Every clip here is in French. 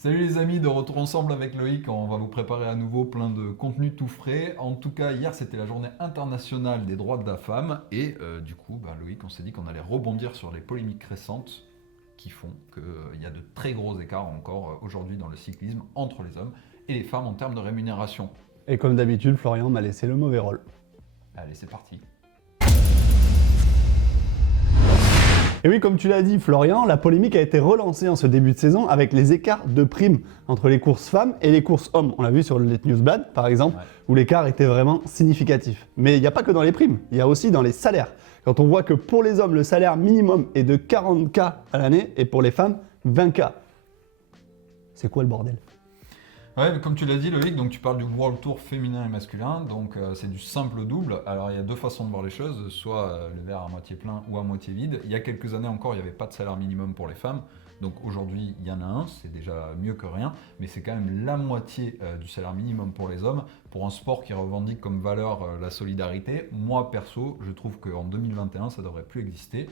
Salut les amis, de retour ensemble avec Loïc, on va vous préparer à nouveau plein de contenu tout frais. En tout cas, hier c'était la journée internationale des droits de la femme et du coup, Loïc, on s'est dit qu'on allait rebondir sur les polémiques récentes qui font qu'il y a de très gros écarts encore aujourd'hui dans le cyclisme entre les hommes et les femmes en termes de rémunération. Et comme d'habitude, Florian m'a laissé le mauvais rôle. Allez, c'est parti. Et oui, comme tu l'as dit, Florian, la polémique a été relancée en ce début de saison avec les écarts de primes entre les courses femmes et les courses hommes. On l'a vu sur le Let Newsblad, par exemple, où l'écart était vraiment significatif. Mais il n'y a pas que dans les primes, il y a aussi dans les salaires. Quand on voit que pour les hommes, le salaire minimum est de 40K à l'année et pour les femmes, 20K. C'est quoi le bordel ? Ouais, mais comme tu l'as dit Loïc, donc tu parles du World Tour féminin et masculin, donc c'est du simple double. Alors il y a deux façons de voir les choses, soit le verre à moitié plein ou à moitié vide. Il y a quelques années encore, il n'y avait pas de salaire minimum pour les femmes, donc aujourd'hui il y en a un, c'est déjà mieux que rien, mais c'est quand même la moitié du salaire minimum pour les hommes, pour un sport qui revendique comme valeur la solidarité. Moi perso, je trouve qu'en 2021 ça devrait plus exister.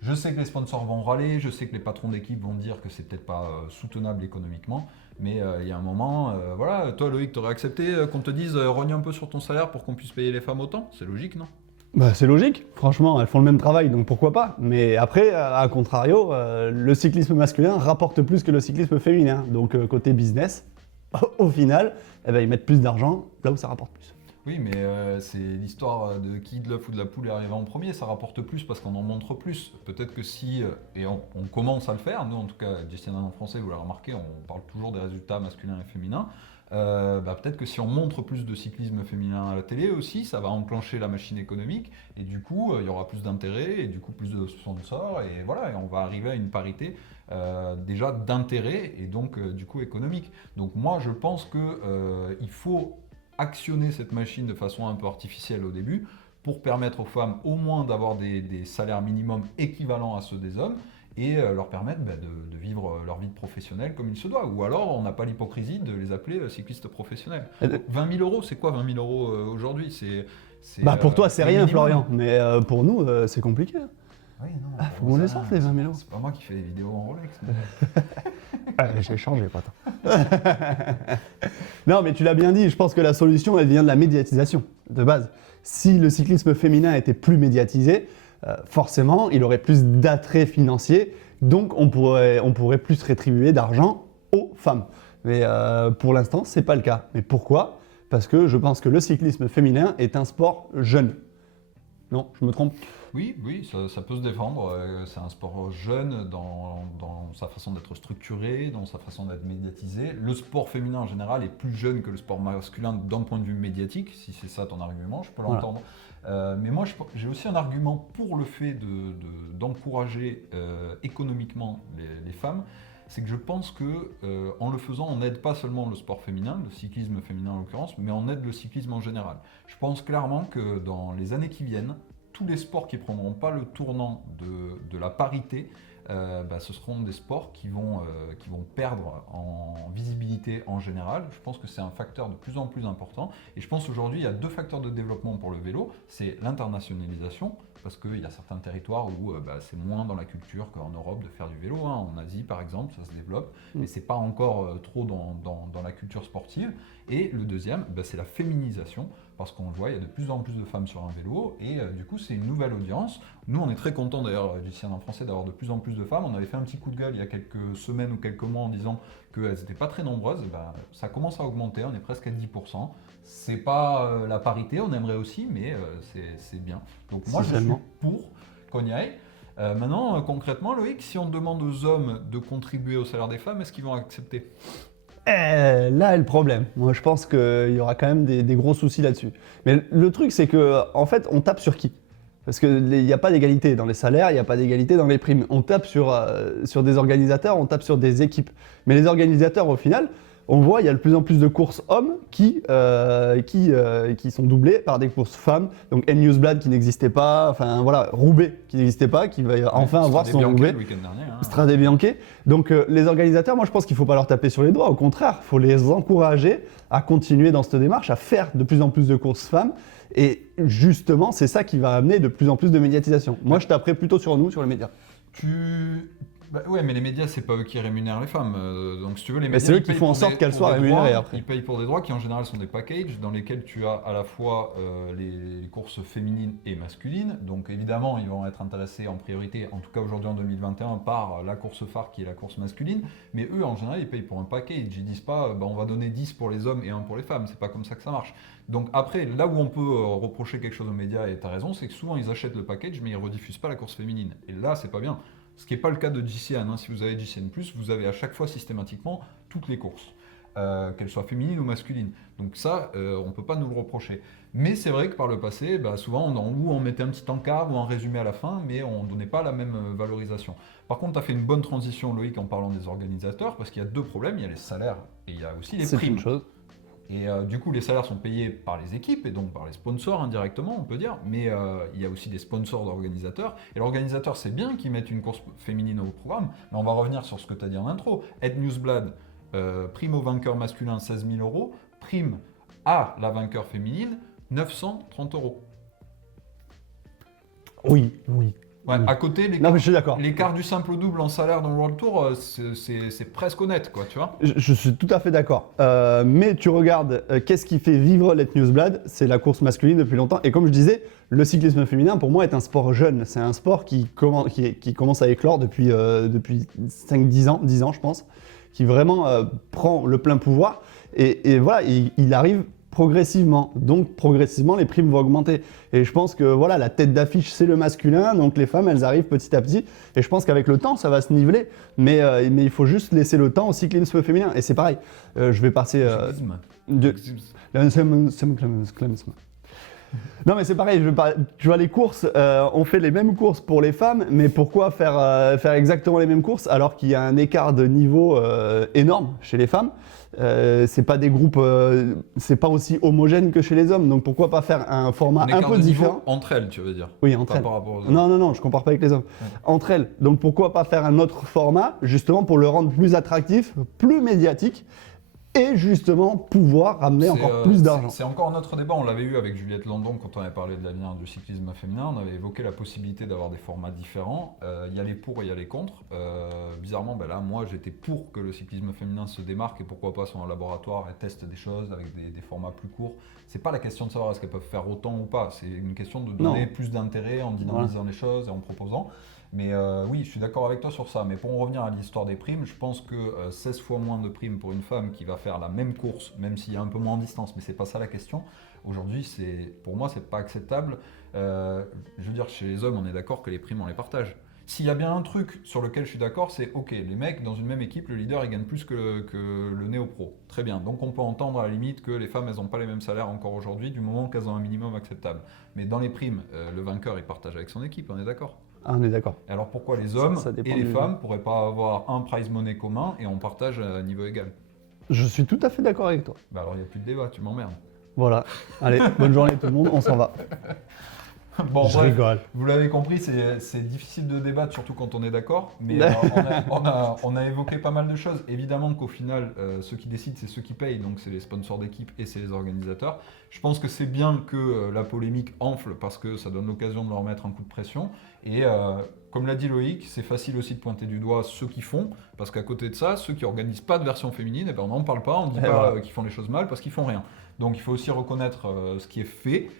Je sais que les sponsors vont râler, je sais que les patrons d'équipe vont dire que c'est peut-être pas soutenable économiquement, mais il y a un moment, voilà, toi Loïc, t'aurais accepté qu'on te dise rogne un peu sur ton salaire pour qu'on puisse payer les femmes autant? C'est logique, non? Bah, c'est logique, franchement, elles font le même travail, donc pourquoi pas. Mais après, à contrario, le cyclisme masculin rapporte plus que le cyclisme féminin. Donc côté business, au final, eh ben, ils mettent plus d'argent là où ça rapporte plus. Oui, mais c'est l'histoire de qui de l'œuf ou de la poule est arrivé en premier, ça rapporte plus parce qu'on en montre plus. Peut-être que si, et on commence à le faire, nous en tout cas, gestionnaire en français, vous l'avez remarqué, on parle toujours des résultats masculins et féminins. Peut-être que si on montre plus de cyclisme féminin à la télé aussi, ça va enclencher la machine économique et du coup, il y aura plus d'intérêt et du coup plus de sponsors et voilà, et on va arriver à une parité déjà d'intérêt et donc du coup économique. Donc moi, je pense que il faut actionner cette machine de façon un peu artificielle au début pour permettre aux femmes au moins d'avoir des salaires minimums équivalents à ceux des hommes et leur permettre de vivre leur vie professionnelle comme il se doit. Ou alors on n'a pas l'hypocrisie de les appeler cyclistes professionnels. 20 000 euros, c'est quoi 20 000 euros aujourd'hui? Pour toi, c'est le rien, minimum. Florian, mais pour nous, c'est compliqué. Oui, non, Faut qu'on les sorte, les 20 000 euros. C'est pas moi qui fais des vidéos en Rolex. J'ai changé, pas tant. Non, mais tu l'as bien dit, je pense que la solution, elle vient de la médiatisation, de base. Si le cyclisme féminin était plus médiatisé, forcément, il aurait plus d'attrait financier, donc on pourrait plus rétribuer d'argent aux femmes. Mais pour l'instant, c'est pas le cas. Mais pourquoi ? Parce que je pense que le cyclisme féminin est un sport jeune. Non, je me trompe ? Oui, ça peut se défendre. C'est un sport jeune dans sa façon d'être structuré, dans sa façon d'être médiatisé. Le sport féminin en général est plus jeune que le sport masculin d'un point de vue médiatique, si c'est ça ton argument, je peux l'entendre. Mais moi, j'ai aussi un argument pour le fait d'encourager économiquement les femmes. C'est que je pense que en le faisant, on n'aide pas seulement le sport féminin, le cyclisme féminin en l'occurrence, mais on aide le cyclisme en général. Je pense clairement que dans les années qui viennent, tous les sports qui ne prendront pas le tournant de la parité, ce seront des sports qui vont perdre en visibilité en général. Je pense que c'est un facteur de plus en plus important. Et je pense aujourd'hui, il y a deux facteurs de développement pour le vélo. C'est l'internationalisation, parce qu'il y a certains territoires où c'est moins dans la culture qu'en Europe de faire du vélo. En Asie, par exemple, ça se développe, mais ce n'est pas encore trop dans la culture sportive. Et le deuxième, c'est la féminisation, parce qu'on le voit, il y a de plus en plus de femmes sur un vélo, et du coup, c'est une nouvelle audience. Nous, on est très contents d'ailleurs, gestionnaire en français, d'avoir de plus en plus de femmes. On avait fait un petit coup de gueule il y a quelques semaines ou quelques mois en disant qu'elles n'étaient pas très nombreuses. Ça commence à augmenter, on est presque à 10%. C'est pas la parité, on aimerait aussi, mais c'est bien. Donc moi, je suis pour qu'on y aille. Maintenant, concrètement, Loïc, si on demande aux hommes de contribuer au salaire des femmes, est-ce qu'ils vont accepter ? Là est le problème. Moi, je pense qu'il y aura quand même des gros soucis là-dessus. Mais le truc, c'est que, en fait, on tape sur qui ? Parce qu'il n'y a pas d'égalité dans les salaires, il n'y a pas d'égalité dans les primes. On tape sur des organisateurs, on tape sur des équipes. Mais les organisateurs, au final, on voit, il y a de plus en plus de courses hommes qui sont doublées par des courses femmes. Donc N-Newsblad qui n'existait pas, enfin voilà, Roubaix qui n'existait pas, qui va enfin avoir son Roubaix. Le week-end dernier. Strade Bianche. Donc les organisateurs, moi je pense qu'il ne faut pas leur taper sur les doigts. Au contraire, il faut les encourager à continuer dans cette démarche, à faire de plus en plus de courses femmes. Et justement, c'est ça qui va amener de plus en plus de médiatisation. Moi, je taperais plutôt sur nous, sur les médias. Bah ouais, mais les médias, c'est pas eux qui rémunèrent les femmes. Donc, si tu veux, les Mais médias. c'est eux ils qui payent font en pour sorte des- qu'elles pour soient des rémunérées droits. après. Ils payent pour des droits qui, en général, sont des packages dans lesquels tu as à la fois les courses féminines et masculines. Donc, évidemment, ils vont être intéressés en priorité, en tout cas aujourd'hui en 2021, par la course phare qui est la course masculine. Mais eux, en général, ils payent pour un package. Ils disent pas, bah, on va donner 10 pour les hommes et 1 pour les femmes. C'est pas comme ça que ça marche. Donc, après, là où on peut reprocher quelque chose aux médias, et tu as raison, c'est que souvent, ils achètent le package, mais ils rediffusent pas la course féminine. Et là, c'est pas bien. Ce qui n'est pas le cas de GCN. Hein. Si vous avez GCN+, vous avez à chaque fois systématiquement toutes les courses, qu'elles soient féminines ou masculines. Donc ça, on ne peut pas nous le reprocher. Mais c'est vrai que par le passé, bah, souvent, on mettait un petit encart ou un résumé à la fin, mais on ne donnait pas la même valorisation. Par contre, tu as fait une bonne transition, Loïc, en parlant des organisateurs, parce qu'il y a deux problèmes. Il y a les salaires et il y a aussi les C'est primes. une chose. Et du coup, les salaires sont payés par les équipes et donc par les sponsors indirectement, on peut dire. Mais il y a aussi des sponsors d'organisateurs. Et l'organisateur, c'est bien qu'ils mettent une course féminine au programme. Mais on va revenir sur ce que tu as dit en intro. Aide Newsblad, prime au vainqueur masculin 16 000 euros, prime à la vainqueur féminine 930 euros. Oui. Ouais, Oui. à côté, Non, mais je suis d'accord. l'écart du simple au double en salaire dans le World Tour, c'est presque honnête, quoi, tu vois. Je suis tout à fait d'accord. Mais tu regardes, qu'est-ce qui fait vivre Let Newsblad? C'est la course masculine depuis longtemps. Et comme je disais, le cyclisme féminin, pour moi, est un sport jeune. C'est un sport qui commence à éclore depuis 5-10 ans, 10 ans, je pense, qui vraiment prend le plein pouvoir. Et voilà, il arrive progressivement. Donc, progressivement, les primes vont augmenter. Et je pense que voilà, la tête d'affiche, c'est le masculin. Donc, les femmes, elles arrivent petit à petit. Et je pense qu'avec le temps, ça va se niveler. Mais il faut juste laisser le temps au cyclisme féminin. Et c'est pareil. Je vais passer de... Non mais c'est pareil, tu vois les courses, on fait les mêmes courses pour les femmes, mais pourquoi faire exactement les mêmes courses alors qu'il y a un écart de niveau énorme chez les femmes? C'est pas des groupes, c'est pas aussi homogène que chez les hommes, donc pourquoi pas faire un format un peu différent? Entre elles, tu veux dire. Oui, entre Pas elles. par rapport aux hommes. Non, je compare pas avec les hommes. Ouais. Entre elles. Donc pourquoi pas faire un autre format, justement pour le rendre plus attractif, plus médiatique, et justement pouvoir ramener encore plus d'argent. C'est encore un autre débat, on l'avait eu avec Juliette Landon quand on avait parlé de l'avenir du cyclisme féminin, on avait évoqué la possibilité d'avoir des formats différents, il y a les pour et il y a les contre. Bizarrement, ben là, moi j'étais pour que le cyclisme féminin se démarque et pourquoi pas soit en laboratoire et teste des choses avec des formats plus courts. C'est pas la question de savoir est-ce qu'elles peuvent faire autant ou pas, c'est une question de donner plus d'intérêt en dynamisant les choses et en proposant. Mais oui, je suis d'accord avec toi sur ça. Mais pour en revenir à l'histoire des primes, je pense que 16 fois moins de primes pour une femme qui va faire la même course, même s'il y a un peu moins en distance, mais c'est pas ça la question. Aujourd'hui, pour moi, c'est pas acceptable. Je veux dire, chez les hommes, on est d'accord que les primes, on les partage. S'il y a bien un truc sur lequel je suis d'accord, c'est ok, les mecs, dans une même équipe, le leader, il gagne plus que le néo-pro. Très bien. Donc on peut entendre à la limite que les femmes, elles n'ont pas les mêmes salaires encore aujourd'hui, du moment qu'elles ont un minimum acceptable. Mais dans les primes, le vainqueur, il partage avec son équipe, on est d'accord? Ah, on est d'accord. Alors pourquoi les hommes Ça dépend et les du- femmes ne pourraient pas avoir un prize money commun et on partage à niveau égal? Je suis tout à fait d'accord avec toi. Bah alors il n'y a plus de débat, tu m'emmerdes. Voilà. Allez, bonne journée tout le monde, on s'en va. Bon, Je bref, rigole. vous l'avez compris, c'est difficile de débattre, surtout quand on est d'accord, mais on a évoqué pas mal de choses. Évidemment qu'au final, ceux qui décident, c'est ceux qui payent, donc c'est les sponsors d'équipe et c'est les organisateurs. Je pense que c'est bien que la polémique enfle parce que ça donne l'occasion de leur mettre un coup de pression. Et comme l'a dit Loïc, c'est facile aussi de pointer du doigt ceux qui font, parce qu'à côté de ça, ceux qui organisent pas de version féminine, eh ben on n'en parle pas, on ne dit Et pas voilà. qu'ils font les choses mal parce qu'ils font rien. Donc il faut aussi reconnaître ce qui est fait.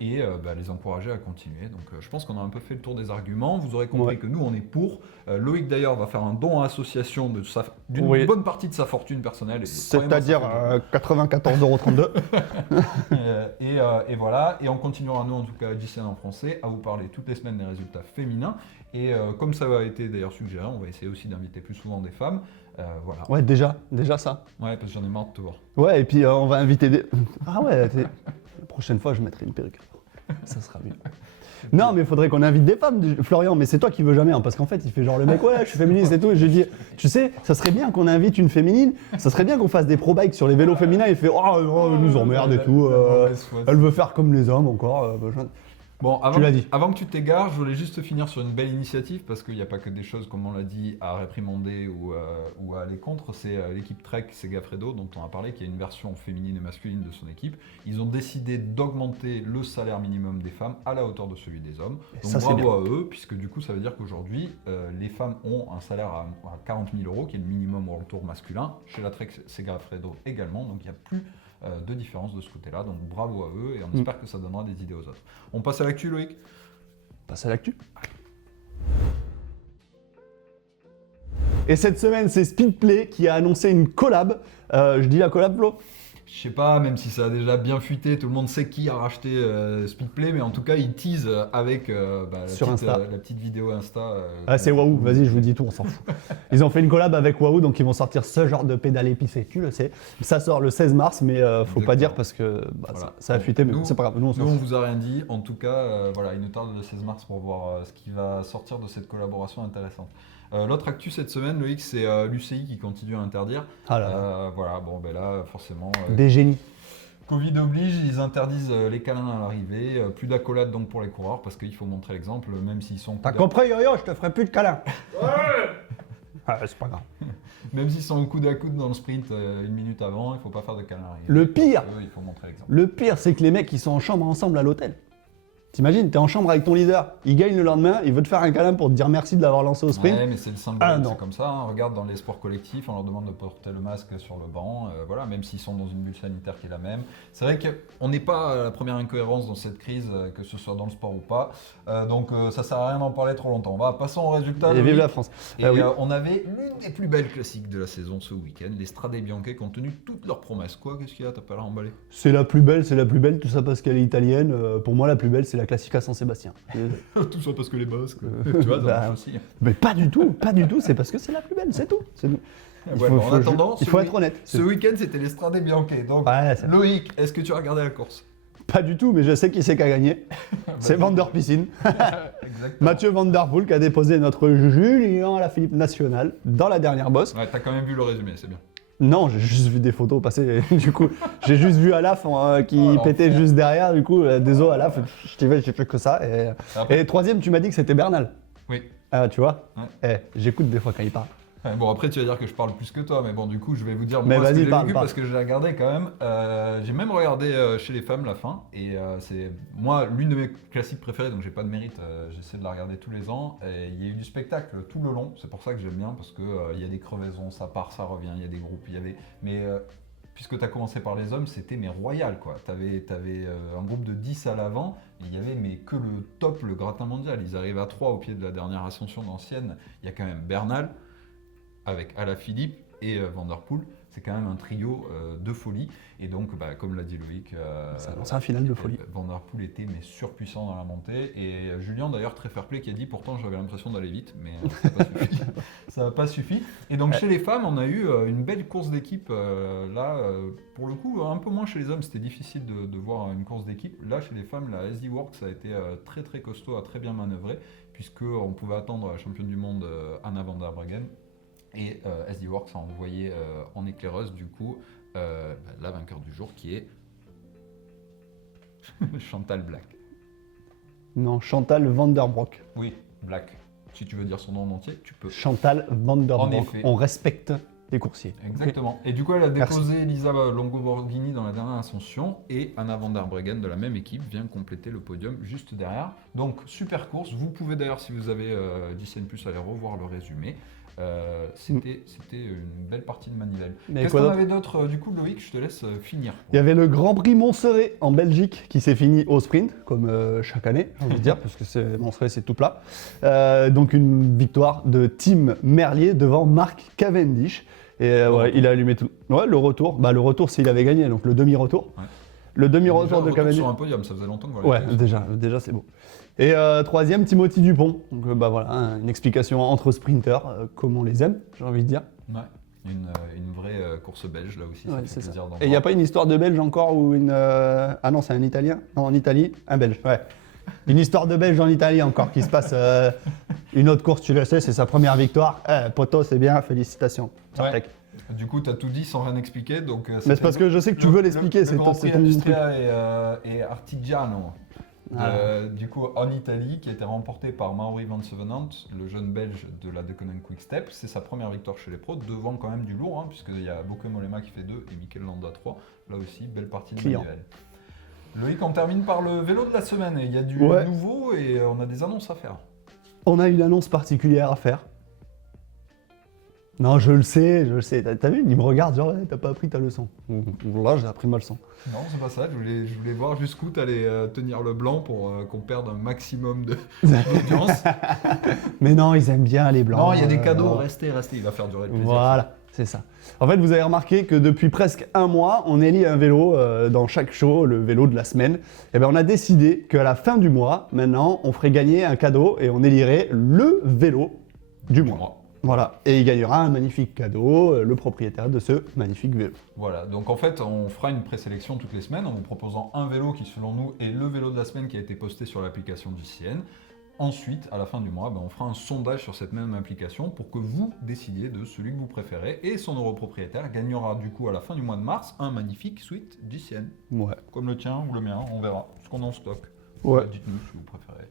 Et les encourager à continuer. Donc je pense qu'on a un peu fait le tour des arguments. Vous aurez compris que nous, on est pour. Loïc, d'ailleurs, va faire un don à l'association d'une bonne partie de sa fortune personnelle. C'est-à-dire 94,32 €. Et voilà. Et on continuera, nous, en tout cas, à JCN en français, à vous parler toutes les semaines des résultats féminins. Et comme ça a été d'ailleurs suggéré, on va essayer aussi d'inviter plus souvent des femmes. Voilà. Ouais, déjà ça. Ouais, parce que j'en ai marre de te voir. Ouais, et puis on va inviter des... Ah ouais, la prochaine fois, je mettrai une perruque. Ça sera mieux. Non, mais il faudrait qu'on invite des femmes, Florian, mais c'est toi qui veux jamais, hein, parce qu'en fait, il fait genre le mec, ouais, je suis féministe et tout, et je lui dis, tu sais, ça serait bien qu'on invite une féminine, ça serait bien qu'on fasse des pro-bikes sur les vélos féminins, il fait, oh, elle nous emmerde et tout, elle veut faire comme les hommes encore. Bon, Tu l'as dit. avant que tu t'égares, je voulais juste finir sur une belle initiative parce qu'il n'y a pas que des choses, comme on l'a dit, à réprimander ou à aller contre. C'est l'équipe Trek Segafredo, dont on a parlé, qui a une version féminine et masculine de son équipe. Ils ont décidé d'augmenter le salaire minimum des femmes à la hauteur de celui des hommes. Et Donc ça, c'est bravo à eux, puisque du coup, ça veut dire qu'aujourd'hui, les femmes ont un salaire à 40 000 €, qui est le minimum au retour masculin. Chez la Trek Segafredo également, donc il n'y a plus de différence de ce côté-là, donc bravo à eux et on espère que ça donnera des idées aux autres. On passe à l'actu, Loïc. Passe à l'actu. Et cette semaine, c'est Speedplay qui a annoncé une collab. Je dis la collab, Flo? Je sais pas, même si ça a déjà bien fuité, tout le monde sait qui a racheté Speedplay, mais en tout cas, ils teasent avec Sur Insta. La petite vidéo Insta. Ah, c'est Wahoo, vas-y, je vous dis tout, on s'en fout. Ils ont fait une collab avec Wahoo, donc ils vont sortir ce genre de pédale épicée, tu le sais. Ça sort le 16 mars, mais faut pas dire parce que Voilà. ça a fuité, mais Nous- c'est pas grave. Nous, on s'en Nous, on fout. vous a rien dit. En tout cas, voilà, il nous tarde le 16 mars pour voir ce qui va sortir de cette collaboration intéressante. L'autre actu cette semaine, Loïc, c'est l'UCI qui continue à interdire. Ah là là. Voilà, bon, ben là, forcément, Des génies. Covid oblige, ils interdisent les câlins à l'arrivée, plus d'accolade donc pour les coureurs parce qu'il faut montrer l'exemple, même s'ils sont T'as compris, yo-yo, je te ferai plus de câlin. Ah, c'est pas grave. même s'ils sont au coude à coude dans le sprint une minute avant, il faut pas faire de câlin à l'arrivée. Le pire, Parce que, il faut montrer l'exemple. le pire, c'est que les mecs, ils sont en chambre ensemble à l'hôtel. T'imagines, t'es en chambre avec ton leader, il gagne le lendemain, il veut te faire un câlin pour te dire merci de l'avoir lancé au sprint. Ouais, mais c'est le symbole, Ah, non. c'est comme ça. Hein. Regarde dans les sports collectifs, on leur demande de porter le masque sur le banc, voilà, même s'ils sont dans une bulle sanitaire qui est la même. C'est vrai qu'on n'est pas à la première incohérence dans cette crise, que ce soit dans le sport ou pas. Donc ça sert à rien d'en parler trop longtemps. Passons au résultat. Et Loïc. vive la France. Et Oui. on avait l'une des plus belles classiques de la saison ce week-end, les Strade Bianche qui ont tenu toutes leurs promesses. Quoi, qu'est-ce qu'il y a? T'as pas l'air emballé? C'est la plus belle, tout ça parce qu'elle est italienne. Pour moi, la plus belle, c'est la Classica San-Sébastien. Tout ça parce que les Basques. Tu vois, ça Bah, marche aussi. Mais pas du tout, c'est parce que c'est la plus belle, c'est tout. C'est tout. Il Ouais, faut- bon, faut en attendant, il faut être honnête. Ce week-end, c'était les Strade Bianche. Donc, Ouais, c'est- Loïc, est-ce que tu as regardé la course? Pas du tout, mais je sais qui c'est qui a gagné. C'est Vas-y. Van der Piscine. Exactement. Mathieu Van Der Poel qui a déposé notre Julien Alaphilippe national dans la dernière bosse. Ouais, t'as quand même vu le résumé, c'est bien. Non, j'ai juste vu des photos passer. Du coup, j'ai juste vu Alaf qui Oh, pétait l'enfer. juste derrière. Du coup, désolé Alaf, j'ai fait que ça. Après- Et troisième, tu m'as dit que c'était Bernal. Oui. Ah, tu vois Ouais. J'écoute des fois quand il parle. Ouais, bon, après, tu vas dire que je parle plus que toi, mais bon, du coup, je vais vous dire Mais moi ce que vas-y, j'ai parle, vécu parle. parce que j'ai regardé quand même. J'ai même regardé chez les femmes la fin, et c'est moi l'une de mes classiques préférées, donc j'ai pas de mérite. J'essaie de la regarder tous les ans. Et il y a eu du spectacle tout le long, c'est pour ça que j'aime bien parce que il y a des crevaisons, ça part, ça revient, il y a des groupes, il y avait. Mais puisque tu as commencé par les hommes, c'était mais royal quoi. T'avais un groupe de 10 à l'avant, il y avait mais que le top, le gratin mondial. Ils arrivent à 3 au pied de la dernière ascension d'ancienne. Il y a quand même Bernal avec Alaphilippe et Van Der Poel. C'est quand même un trio de folie. Et donc, comme l'a dit Loïc, Ça annonce un final de folie. Van Der Poel était mais surpuissant dans la montée. Et Julien, d'ailleurs, très fair-play, qui a dit pourtant j'avais l'impression d'aller vite, mais ça n'a pas suffi. Ça n'a pas suffi. Et donc, chez les femmes, on a eu une belle course d'équipe. Pour le coup, un peu moins chez les hommes, c'était difficile de voir une course d'équipe. Là, chez les femmes, la SD Works a été très très costaud, a très bien manœuvré, puisqu'on pouvait attendre la championne du monde Anna van der Breggen. Et SD Works a envoyé en éclaireuse, du coup, la vainqueur du jour qui est Chantal Black. Non, Chantal Van Der Broek. Oui, Black. Si tu veux dire son nom en entier, tu peux. Chantal Van Der En Broek. effet. On respecte les coursiers. Exactement. Et du coup, elle a Merci. déposé Elisa Longoborghini dans la dernière ascension et Anna van der Breggen de la même équipe vient compléter le podium juste derrière. Donc, super course. Vous pouvez d'ailleurs, si vous avez Disney+, aller revoir le résumé. C'était une belle partie de Manivelle. Mais Qu'est-ce quoi qu'on d'autre avait d'autre du coup, Loïc? Je te laisse finir. Il y avait le Grand Prix Montserrat en Belgique qui s'est fini au sprint, comme chaque année, j'ai envie de dire, parce que Montserrat c'est tout plat. Donc une victoire de Tim Merlier devant Mark Cavendish. Et ouais, il a allumé tout. Ouais, le retour. Le retour s'il avait gagné, donc le demi-retour. Ouais. Le demi-retour Déjà, de retour Cavendish. sur un podium, ça faisait longtemps que Ouais, déjà c'est beau. Et troisième, Timothy Dupont. Donc voilà, une explication entre sprinters, comme on les aime, j'ai envie de dire. Ouais. Une vraie course belge là aussi, Ouais, ça fait c'est ça. plaisir d'en Et il n'y a pas une histoire de Belge encore ou une. Ah non, c'est un Italien. Non, en Italie, un Belge. Ouais. Une histoire de Belge en Italie encore qui se passe. Une autre course, tu le sais, c'est sa première victoire. Poto, c'est bien, félicitations. Sartek. Du coup, tu as tout dit sans rien expliquer. Donc, Mais c'est parce que je sais que tu veux l'expliquer, c'est Grand ton Prix truc. Industria et Artigiano. du coup en Italie, qui a été remporté par Mauri Van Sevenant, le jeune belge de la Deceuninck Quick Step. C'est sa première victoire chez les pros, devant quand même du lourd, puisqu'il y a Bauke Mollema qui fait 2 et Mikel Landa 3. Là aussi, belle partie de manuel. Loïc, on termine par le vélo de la semaine. Il y a du nouveau et on a des annonces à faire. On a une annonce particulière à faire. Non, je le sais. T'as vu, il me regarde, genre, t'as pas appris ta leçon. Là, j'ai appris ma leçon. Non, c'est pas ça. Je voulais voir jusqu'où t'allais tenir le blanc pour qu'on perde un maximum d'audience. Mais non, ils aiment bien les blancs. Non, il y a des cadeaux. Restez. Il va faire durer le plaisir. Voilà, c'est ça. En fait, vous avez remarqué que depuis presque un mois, on élit un vélo dans chaque show, le vélo de la semaine. Et bien, on a décidé qu'à la fin du mois, maintenant, on ferait gagner un cadeau et on élirait le vélo du mois. Voilà, et il gagnera un magnifique cadeau, le propriétaire de ce magnifique vélo. Voilà, donc en fait, on fera une présélection toutes les semaines en vous proposant un vélo qui, selon nous, est le vélo de la semaine qui a été posté sur l'application du CN. Ensuite, à la fin du mois, on fera un sondage sur cette même application pour que vous décidiez de celui que vous préférez. Et son propriétaire gagnera du coup à la fin du mois de mars un magnifique suite GCN. Ouais. Comme le tien ou le mien, on verra ce qu'on a en stock. Ouais. Dites-nous si vous préférez.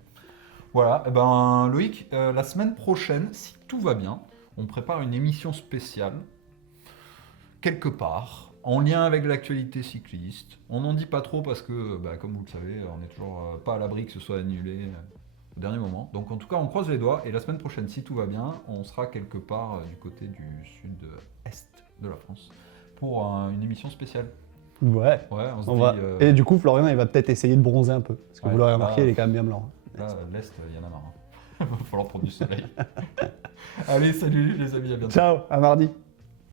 Voilà, et ben Loïc, la semaine prochaine, si tout va bien, on prépare une émission spéciale, quelque part, en lien avec l'actualité cycliste. On n'en dit pas trop parce que, comme vous le savez, on n'est toujours pas à l'abri que ce soit annulé au dernier moment. Donc en tout cas, on croise les doigts et la semaine prochaine, si tout va bien, on sera quelque part du côté du sud-est de la France pour une émission spéciale. Ouais, on se dit, Et du coup, Florian, il va peut-être essayer de bronzer un peu. Parce que vous l'aurez remarqué, il est quand même bien blanc. Là, l'Est, il y en a marre. Il va falloir prendre du soleil. Allez, salut les amis, à bientôt. Ciao, à mardi.